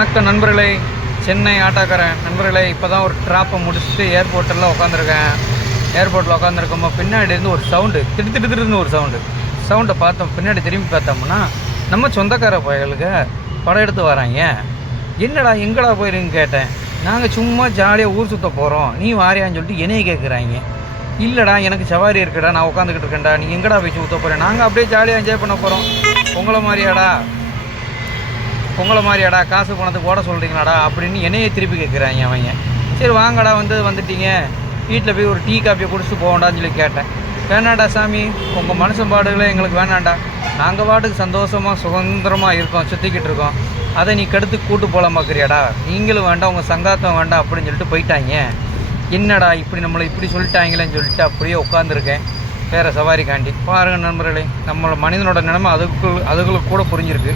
வணக்கம் நண்பர்களே, சென்னை ஆட்டோக்காரன் நண்பர்களே. இப்போ தான் ஒரு ட்ராப்பை முடிச்சுட்டு ஏர்போர்ட்டில் உட்காந்துருக்கேன். ஏர்போர்ட்டில் உட்காந்துருக்கோம். பின்னாடி இருந்து ஒரு சவுண்டு, திடுன்னு ஒரு சவுண்டை பார்த்தோம். பின்னாடி திரும்பி பார்த்தோம்னா நம்ம சொந்தக்கார பயலுக்கு படம் எடுத்து வராங்க. என்னடா எங்கடா போயிருங்க கேட்டேன். நாங்கள் சும்மா ஜாலியாக ஊர் சுற்ற போகிறோம், நீ வாரியான்னு சொல்லிட்டு என்னையை கேட்குறாங்க. இல்லைடா எனக்கு சவாரி இருக்குடா, நான் உட்காந்துக்கிட்டு இருக்கேன்டா, நீ எங்கடா போய் சுற்ற போகிறேன், நாங்கள் அப்படியே ஜாலியாக என்ஜாய் பண்ண போகிறோம். உங்களை மாதிரியாடா காசு பணத்துக்கு ஓட சொல்கிறீங்களாடா அப்படின்னு என்னையே திருப்பி கேட்குறாங்க அவங்க. சரி வாங்கடா வந்துட்டீங்க, வீட்டில் போய் ஒரு டீ காப்பியை குடிச்சிட்டு போகண்டான்னு சொல்லி கேட்டேன். வேணாண்டா சாமி, உங்கள் மனுஷன் பாடுகளே எங்களுக்கு வேணாண்டா, நாங்கள் பாட்டுக்கு சந்தோஷமாக சுதந்திரமாக இருக்கோம், சுற்றிக்கிட்டு இருக்கோம், அதை நீ கெடுத்து கூட்டு போகலாம் பார்க்குறியாடா, நீங்களும் வேண்டாம் உங்கள் சங்காத்தம் வேண்டாம் அப்படின்னு சொல்லிட்டு போயிட்டாங்க. என்னடா இப்படி நம்மளை இப்படி சொல்லிட்டாங்களேன்னு சொல்லிட்டு அப்படியே உட்காந்துருக்கேன் வேறு சவாரிக்காண்டி. பாருங்கள் நண்பர்களே, நம்மளோட மனிதனோட நிலைமை அதுகளுக்கு கூட புரிஞ்சிருக்கு.